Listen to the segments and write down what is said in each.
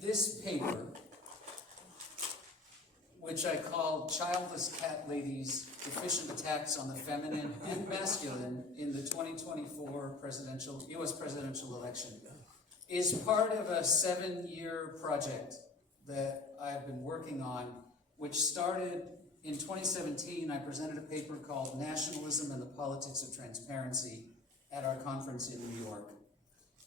This paper, which I call Childless Cat Ladies, Deficient Attacks on the Feminine and Masculine in the 2024 U.S. presidential election, is part of a 7-year project that I've been working on, which started in 2017. I presented a paper called Nationalism and the Politics of Transparency at our conference in New York.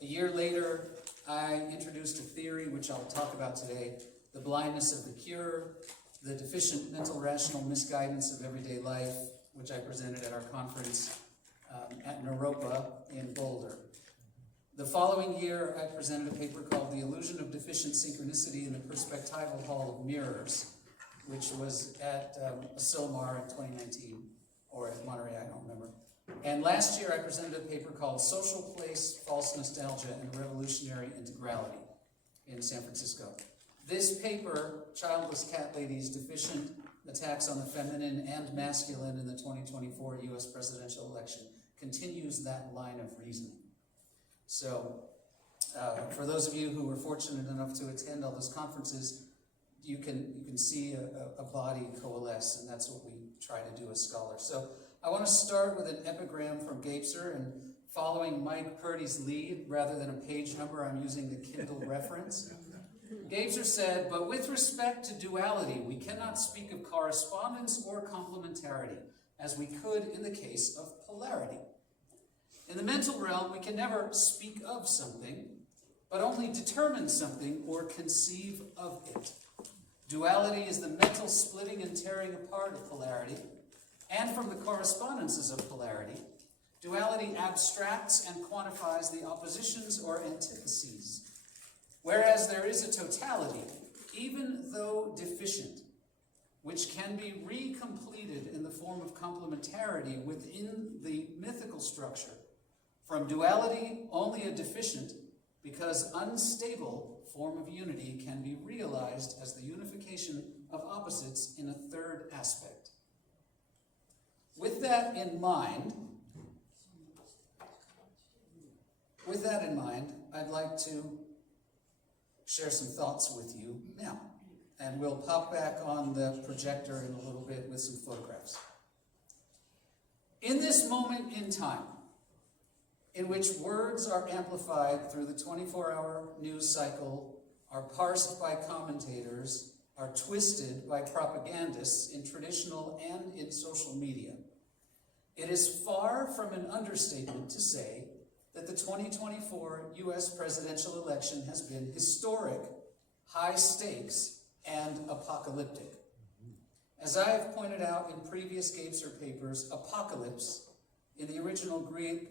A year later, I introduced a theory, which I'll talk about today, the blindness of the cure, the deficient mental-rational misguidance of everyday life, which I presented at our conference at Naropa in Boulder. The following year, I presented a paper called The Illusion of Deficient Synchronicity in the Perspectival Hall of Mirrors, which was at Silmar in 2019, or at Monterey, I don't remember. And last year, I presented a paper called Social Place, False Nostalgia, and Revolutionary Integrality in San Francisco. This paper, Childless Cat Ladies, Deficient Attacks on the Feminine and Masculine in the 2024 U.S. presidential election, continues that line of reasoning. So, for those of you who were fortunate enough to attend all those conferences, you can see a body coalesce, and that's what we try to do as scholars. So, I want to start with an epigram from Gebser, and following Mike Purdy's lead, rather than a page number, I'm using the Kindle reference. Gebser said, "But with respect to duality, we cannot speak of correspondence or complementarity, as we could in the case of polarity. In the mental realm, we can never speak of something, but only determine something or conceive of it. Duality is the mental splitting and tearing apart of polarity, and from the correspondences of polarity, duality abstracts and quantifies the oppositions or antitheses. Whereas there is a totality, even though deficient, which can be recompleted in the form of complementarity within the mythical structure. From duality, only a deficient, because unstable, form of unity can be realized as the unification of opposites in a third aspect." With that in mind, I'd like to share some thoughts with you now. And we'll pop back on the projector in a little bit with some photographs. In this moment in time, in which words are amplified through the 24-hour news cycle, are parsed by commentators, are twisted by propagandists in traditional and in social media, it is far from an understatement to say that the 2024 U.S. presidential election has been historic, high stakes, and apocalyptic. As I have pointed out in previous Gebser papers, apocalypse, in the original Greek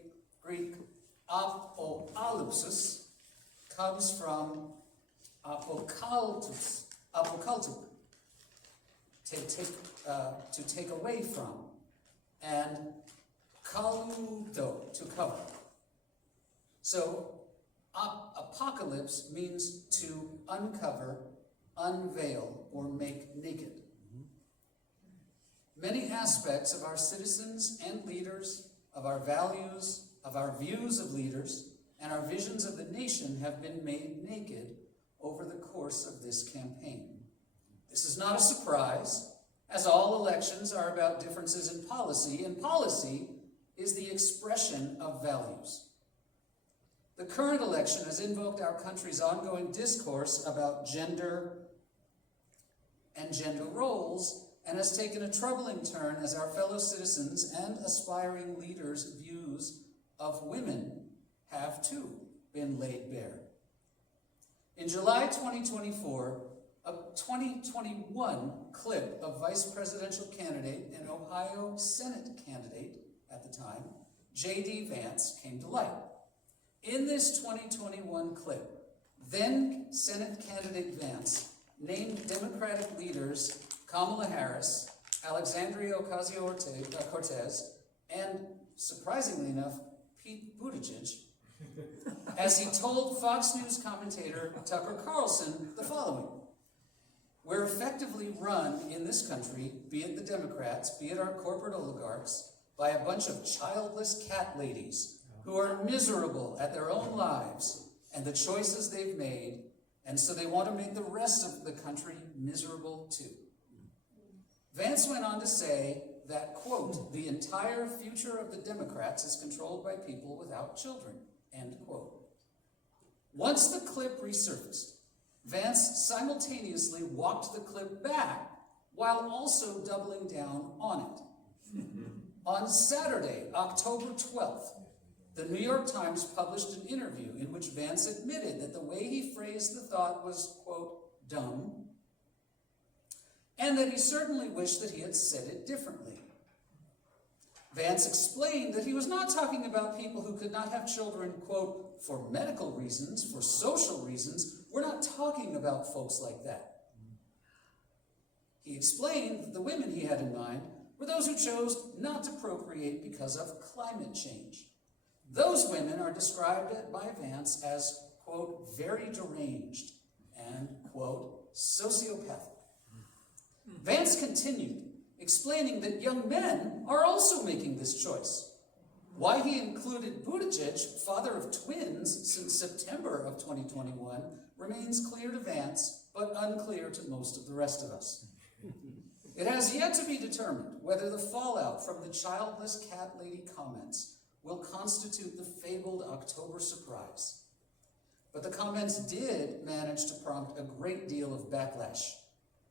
apokalypsis, comes from apokaltos, to take away from, and kaludo, to cover. So, apocalypse means to uncover, unveil, or make naked. Many aspects of our citizens and leaders, of our values, of our views of leaders, and our visions of the nation have been made naked over the course of this campaign. This is not a surprise, as all elections are about differences in policy, and policy is the expression of values. The current election has invoked our country's ongoing discourse about gender and gender roles, and has taken a troubling turn as our fellow citizens and aspiring leaders' views of women have too been laid bare. In July 2024, a 2021 clip of vice presidential candidate and Ohio Senate candidate at the time, J.D. Vance, came to light. In this 2021 clip, then Senate candidate Vance named Democratic leaders Kamala Harris, Alexandria Ocasio-Cortez, and, surprisingly enough, Pete Buttigieg, as he told Fox News commentator Tucker Carlson the following: "We're effectively run in this country, be it the Democrats, be it our corporate oligarchs, by a bunch of childless cat ladies who are miserable at their own lives and the choices they've made, And so they want to make the rest of the country miserable too. Vance went on to say that, quote, the entire future of the Democrats is controlled by people without children, end quote. Once the clip resurfaced, Vance simultaneously walked the clip back while also doubling down on it. On Saturday, October 12th, the New York Times published an interview in which Vance admitted that the way he phrased the thought was, quote, dumb, and that he certainly wished that he had said it differently. Vance explained that he was not talking about people who could not have children, quote, for medical reasons, for social reasons. We're not talking about folks like that. He explained that the women he had in mind were those who chose not to procreate because of climate change. Those women are described by Vance as, quote, very deranged and, quote, sociopathic. Vance continued, explaining that young men are also making this choice. Why he included Buttigieg, father of twins, since September of 2021 remains clear to Vance, but unclear to most of the rest of us. It has yet to be determined whether the fallout from the childless cat lady comments will constitute the fabled October surprise. But the comments did manage to prompt a great deal of backlash.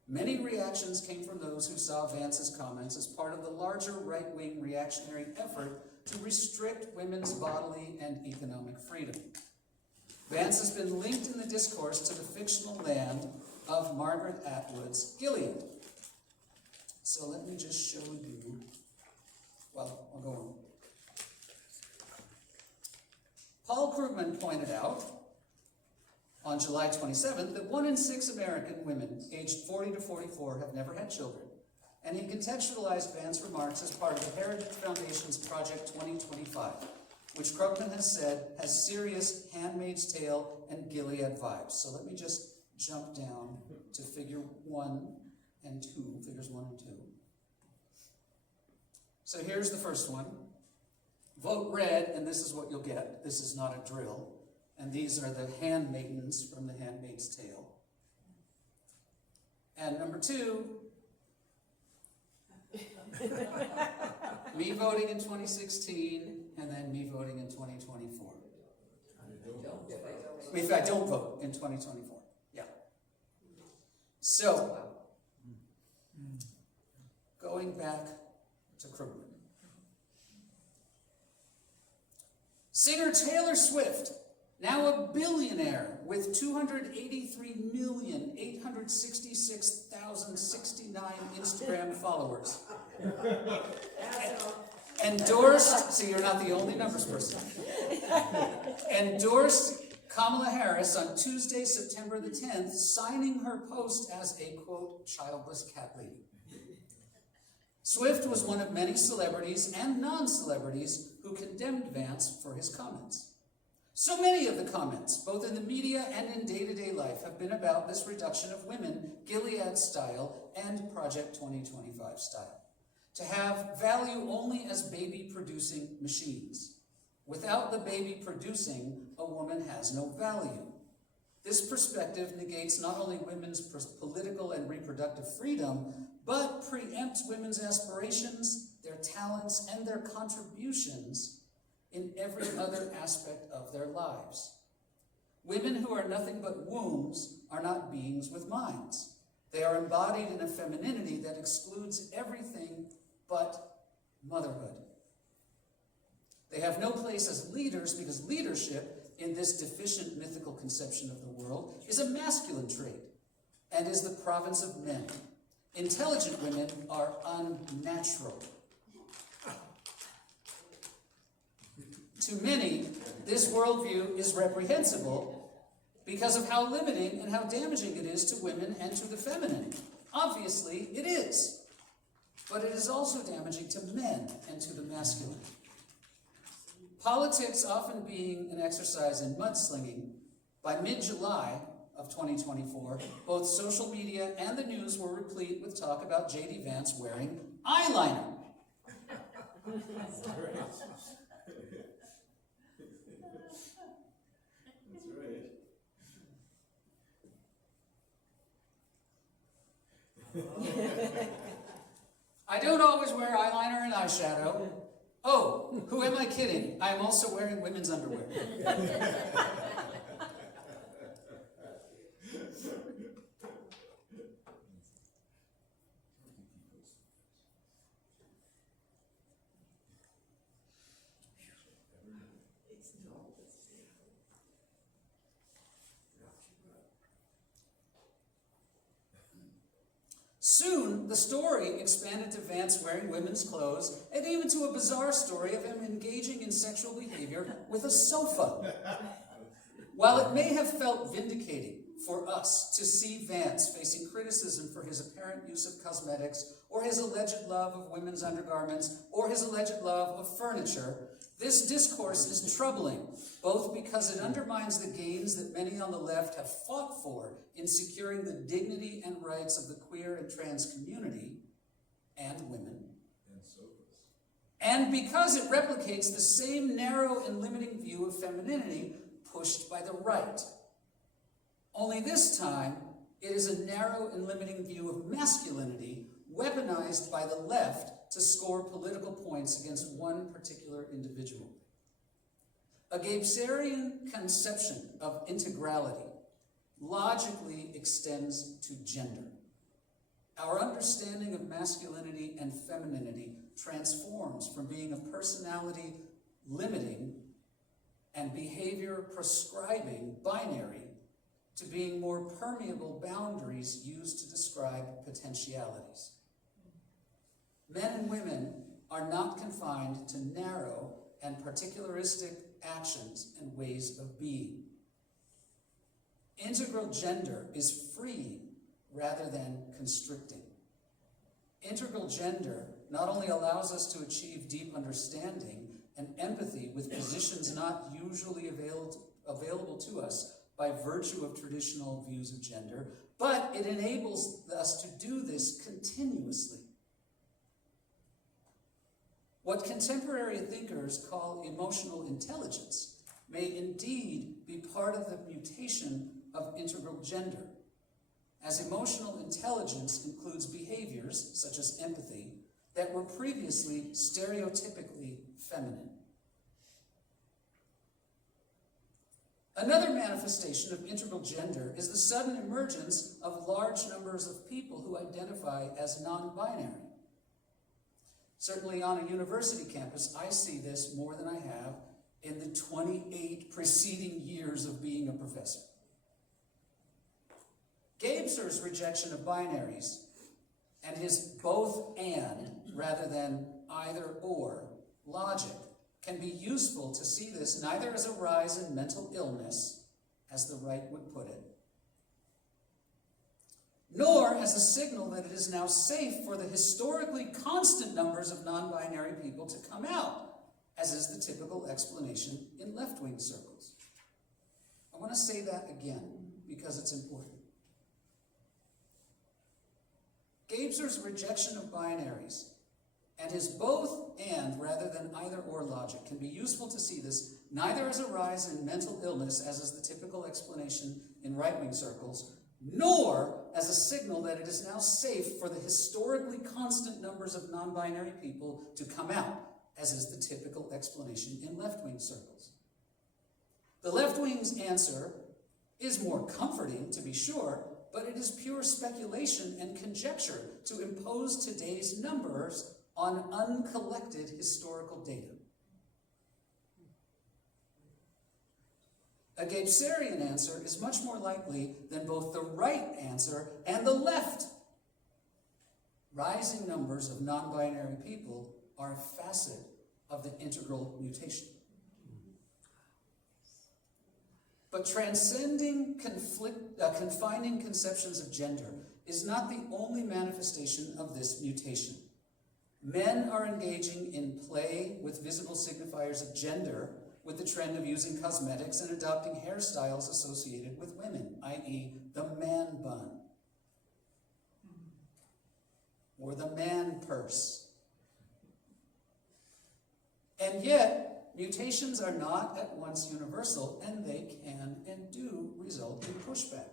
Many reactions came from those who saw Vance's comments as part of the larger right-wing reactionary effort to restrict women's bodily and economic freedom. Vance has been linked in the discourse to the fictional land of Margaret Atwood's Gilead. So let me just show you, well, I'll go on. Paul Krugman pointed out on July 27th that 1 in 6 American women aged 40 to 44 have never had children, and he contextualized Vance's remarks as part of the Heritage Foundation's Project 2025, which Krugman has said has serious Handmaid's Tale and Gilead vibes. So let me just jump down to figures 1 and 2. So here's the first one. Vote red, and this is what you'll get. This is not a drill. And these are the handmaidens from the Handmaid's Tale. And number 2, me voting in 2016, and then me voting in 2024. If I don't vote in 2024, yeah. So, going back to Krugman. Singer Taylor Swift, now a billionaire with 283,866,069 Instagram followers. Endorsed, so you're not the only numbers person. Endorsed Kamala Harris on Tuesday, September the 10th, signing her post as a, quote, childless cat lady. Swift was one of many celebrities and non-celebrities who condemned Vance for his comments. So many of the comments, both in the media and in day-to-day life, have been about this reduction of women, Gilead style and Project 2025 style, to have value only as baby-producing machines. Without the baby producing, a woman has no value. This perspective negates not only women's political and reproductive freedom, but preempts women's aspirations, their talents, and their contributions in every other aspect of their lives. Women who are nothing but wombs are not beings with minds. They are embodied in a femininity that excludes everything but motherhood. They have no place as leaders because leadership, in this deficient mythical conception of the world, is a masculine trait and is the province of men. Intelligent women are unnatural. To many, this worldview is reprehensible because of how limiting and how damaging it is to women and to the feminine. Obviously, it is. But it is also damaging to men and to the masculine. Politics often being an exercise in mudslinging, by mid-July of 2024, both social media and the news were replete with talk about J.D. Vance wearing eyeliner. That's right. I don't always wear eyeliner and eyeshadow. Oh, who am I kidding? I am also wearing women's underwear. Soon, the story expanded to Vance wearing women's clothes, and even to a bizarre story of him engaging in sexual behavior with a sofa. While it may have felt vindicating for us to see Vance facing criticism for his apparent use of cosmetics, or his alleged love of women's undergarments, or his alleged love of furniture, this discourse is troubling, both because it undermines the gains that many on the left have fought for in securing the dignity and rights of the queer and trans community, and women, and because it replicates the same narrow and limiting view of femininity pushed by the right. Only this time, it is a narrow and limiting view of masculinity weaponized by the left to score political points against one particular individual. A Gebserian conception of integrality logically extends to gender. Our understanding of masculinity and femininity transforms from being a personality limiting and behavior prescribing binary to being more permeable boundaries used to describe potentialities. Men and women are not confined to narrow and particularistic actions and ways of being. Integral gender is freeing rather than constricting. Integral gender not only allows us to achieve deep understanding and empathy with positions not usually available to us by virtue of traditional views of gender, but it enables us to do this continuously. What contemporary thinkers call emotional intelligence may indeed be part of the mutation of integral gender, as emotional intelligence includes behaviors, such as empathy, that were previously stereotypically feminine. Another manifestation of integral gender is the sudden emergence of large numbers of people who identify as non-binary. Certainly on a university campus, I see this more than I have in the 28 preceding years of being a professor. Gebser's rejection of binaries and his both and rather than either or logic can be useful to see this neither as a rise in mental illness, as the right would put it, nor as a signal that it is now safe for the historically constant numbers of non-binary people to come out, as is the typical explanation in left-wing circles. I want to say that again because it's important. Gebser's rejection of binaries and his both and rather than either or logic can be useful to see this neither as a rise in mental illness, as is the typical explanation in right-wing circles, nor as a signal that it is now safe for the historically constant numbers of non-binary people to come out, as is the typical explanation in left-wing circles. The left-wing's answer is more comforting, to be sure, but it is pure speculation and conjecture to impose today's numbers on uncollected historical data. A Gebserian answer is much more likely than both the right answer and the left. Rising numbers of non-binary people are a facet of the integral mutation. But transcending confining conceptions of gender is not the only manifestation of this mutation. Men are engaging in play with visible signifiers of gender, with the trend of using cosmetics and adopting hairstyles associated with women, i.e. the man bun, or the man purse. And yet, mutations are not at once universal, and they can and do result in pushback.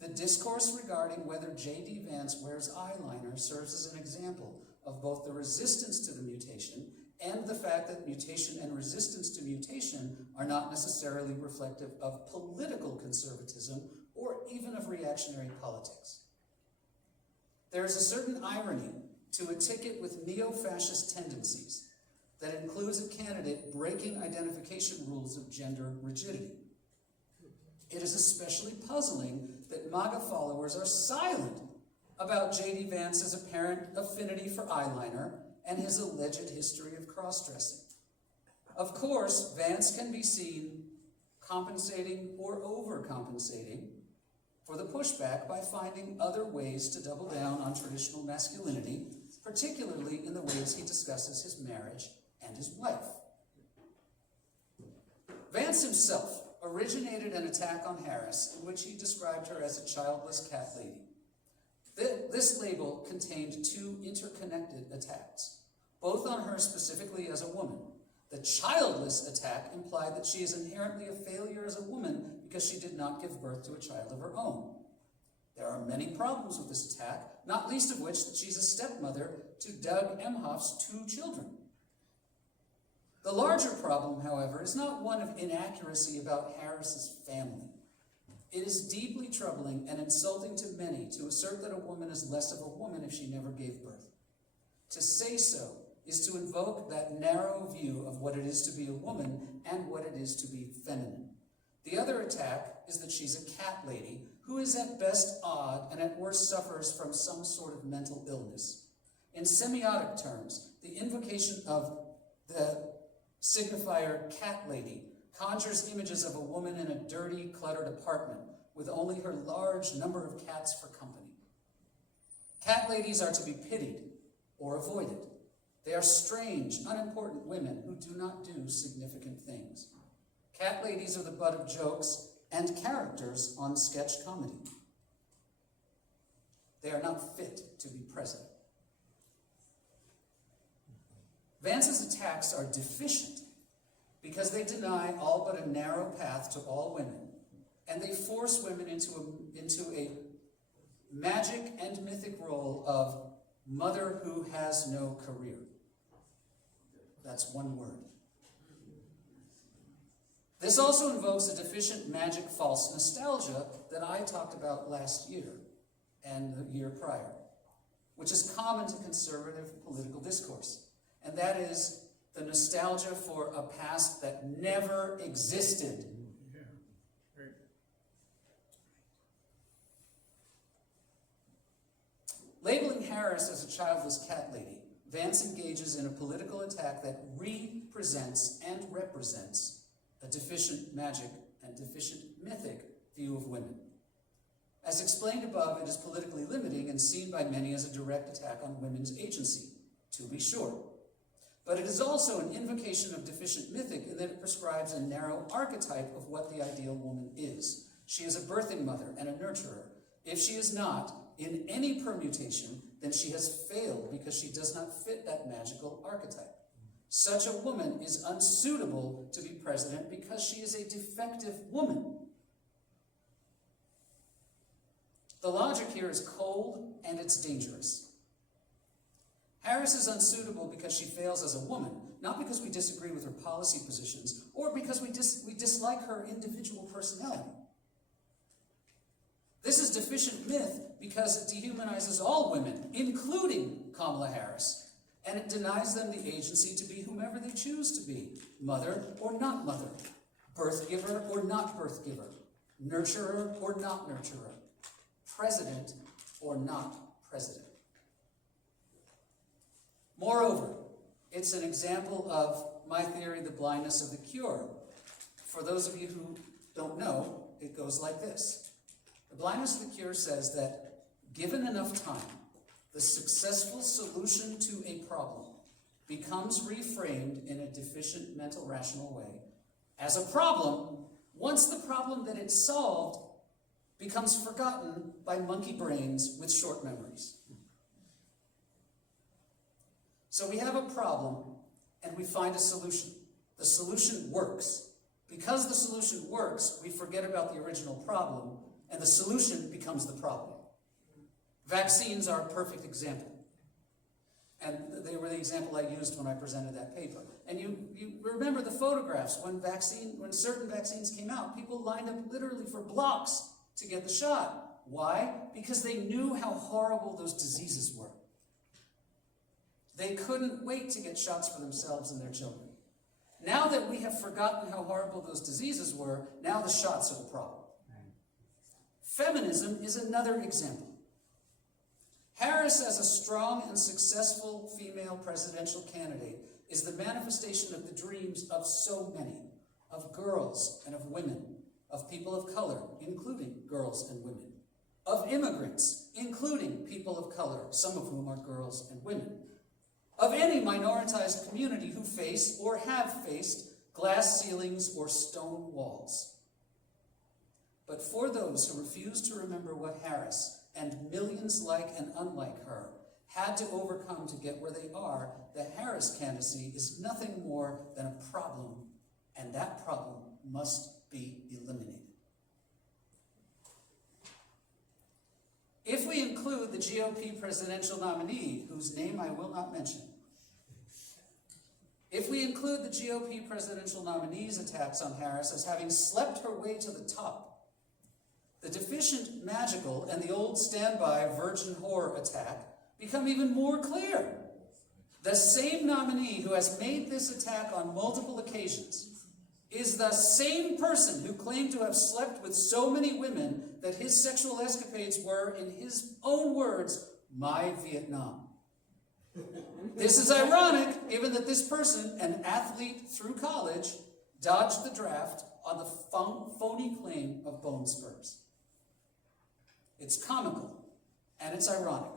The discourse regarding whether J.D. Vance wears eyeliner serves as an example of both the resistance to the mutation and the fact that mutation and resistance to mutation are not necessarily reflective of political conservatism or even of reactionary politics. There is a certain irony to a ticket with neo-fascist tendencies that includes a candidate breaking identification rules of gender rigidity. It is especially puzzling that MAGA followers are silent about J.D. Vance's apparent affinity for eyeliner and his alleged history of cross-dressing. Of course, Vance can be seen compensating or overcompensating for the pushback by finding other ways to double down on traditional masculinity, particularly in the ways he discusses his marriage and his wife. Vance himself originated an attack on Harris in which he described her as a childless cat lady. This label contained two interconnected attacks, both on her specifically as a woman. The childless attack implied that she is inherently a failure as a woman because she did not give birth to a child of her own. There are many problems with this attack, not least of which that she's a stepmother to Doug Emhoff's 2 children. The larger problem, however, is not one of inaccuracy about Harris's family. It is deeply troubling and insulting to many to assert that a woman is less of a woman if she never gave birth. To say so is to invoke that narrow view of what it is to be a woman and what it is to be feminine. The other attack is that she's a cat lady who is at best odd and at worst suffers from some sort of mental illness. In semiotic terms, the invocation of the signifier cat lady conjures images of a woman in a dirty, cluttered apartment with only her large number of cats for company. Cat ladies are to be pitied or avoided. They are strange, unimportant women who do not do significant things. Cat ladies are the butt of jokes and characters on sketch comedy. They are not fit to be president. Vance's attacks are deficient because they deny all but a narrow path to all women, and they force women into a magic and mythic role of mother who has no career. That's one word. This also invokes a deficient magic false nostalgia that I talked about last year and the year prior, which is common to conservative political discourse. And that is the nostalgia for a past that never existed. Yeah, right. Labeling Harris as a childless cat lady, Vance engages in a political attack that represents and represents a deficient magic and deficient mythic view of women. As explained above, it is politically limiting and seen by many as a direct attack on women's agency, to be sure. But it is also an invocation of deficient mythic in that it prescribes a narrow archetype of what the ideal woman is. She is a birthing mother and a nurturer. If she is not, in any permutation, then she has failed because she does not fit that magical archetype. Such a woman is unsuitable to be president because she is a defective woman. The logic here is cold and it's dangerous. Harris is unsuitable because she fails as a woman, not because we disagree with her policy positions or because we dislike her individual personality. This is deficient myth because it dehumanizes all women, including Kamala Harris, and it denies them the agency to be whomever they choose to be, mother or not mother, birth giver or not birth giver, nurturer or not nurturer, president or not president. Moreover, it's an example of my theory, the blindness of the cure. For those of you who don't know, it goes like this. The blindness of the cure says that given enough time, the successful solution to a problem becomes reframed in a deficient mental-rational way as a problem once the problem that it solved becomes forgotten by monkey brains with short memories. So we have a problem and we find a solution. The solution works. Because the solution works, we forget about the original problem and the solution becomes the problem. Vaccines are a perfect example. And they were the example I used when I presented that paper. And you remember the photographs when certain vaccines came out, people lined up literally for blocks to get the shot. Why? Because they knew how horrible those diseases were. They couldn't wait to get shots for themselves and their children. Now that we have forgotten how horrible those diseases were, now the shots are the problem. Feminism is another example. Harris, as a strong and successful female presidential candidate, is the manifestation of the dreams of so many, of girls and of women, of people of color, including girls and women, of immigrants, including people of color, some of whom are girls and women, of any minoritized community who face or have faced glass ceilings or stone walls. But for those who refuse to remember what Harris and millions like and unlike her had to overcome to get where they are, the Harris candidacy is nothing more than a problem, and that problem must be eliminated. If we include the GOP presidential nominee, whose name I will not mention, if we include the GOP presidential nominee's attacks on Harris as having slept her way to the top, the deficient magical and the old standby virgin whore attack become even more clear. The same nominee who has made this attack on multiple occasions is the same person who claimed to have slept with so many women that his sexual escapades were, in his own words, my Vietnam. This is ironic, given that this person, an athlete through college, dodged the draft on the phony claim of bone spurs. It's comical, and it's ironic,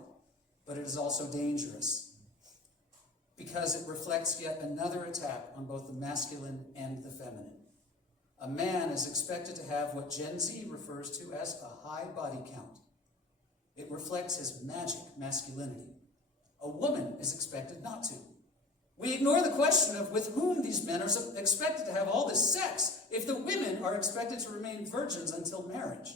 but it is also dangerous, because it reflects yet another attack on both the masculine and the feminine. A man is expected to have what Gen Z refers to as a high body count. It reflects his magic masculinity. A woman is expected not to. We ignore the question of with whom these men are expected to have all this sex if the women are expected to remain virgins until marriage.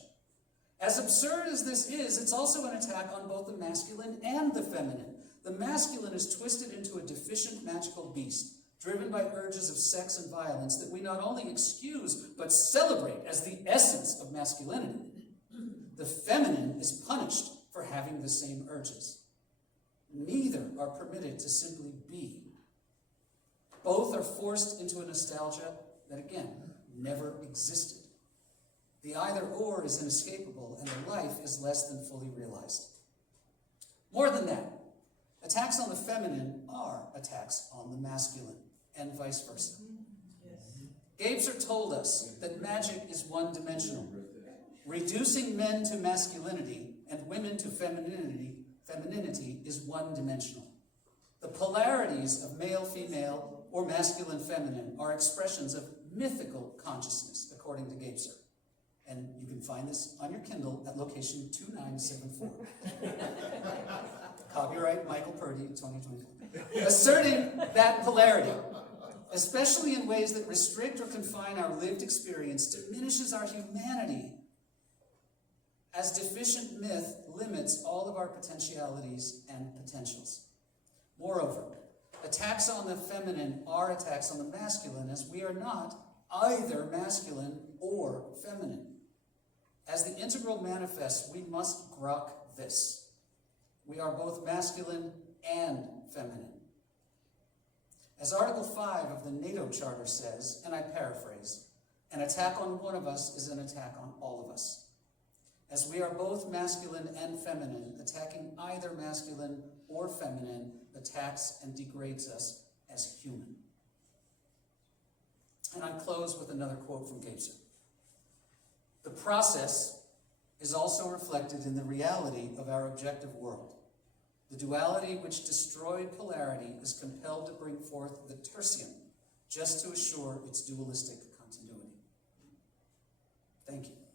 As absurd as this is, it's also an attack on both the masculine and the feminine. The masculine is twisted into a deficient magical beast, driven by urges of sex and violence that we not only excuse, but celebrate as the essence of masculinity. The feminine is punished for having the same urges. Neither are permitted to simply be. Both are forced into a nostalgia that, again, never existed. The either-or is inescapable, and the life is less than fully realized. More than that, attacks on the feminine are attacks on the masculine, and vice versa. Gebser told us that magic is one-dimensional. Reducing men to masculinity and women to femininity is one-dimensional. The polarities of male-female or masculine-feminine are expressions of mythical consciousness, according to Gebser. And you can find this on your Kindle at location 2974. Copyright Michael Purdy, 2024. Asserting that polarity, especially in ways that restrict or confine our lived experience, diminishes our humanity, as deficient myth limits all of our potentialities and potentials. Moreover, attacks on the feminine are attacks on the masculine, as we are not either masculine or feminine. As the integral manifests, we must grok this. We are both masculine and feminine. As Article 5 of the NATO Charter says, and I paraphrase, an attack on one of us is an attack on all of us. As we are both masculine and feminine, attacking either masculine or feminine attacks and degrades us as human. And I close with another quote from Gebser. The process is also reflected in the reality of our objective world. The duality which destroyed polarity is compelled to bring forth the tertium just to assure its dualistic continuity. Thank you.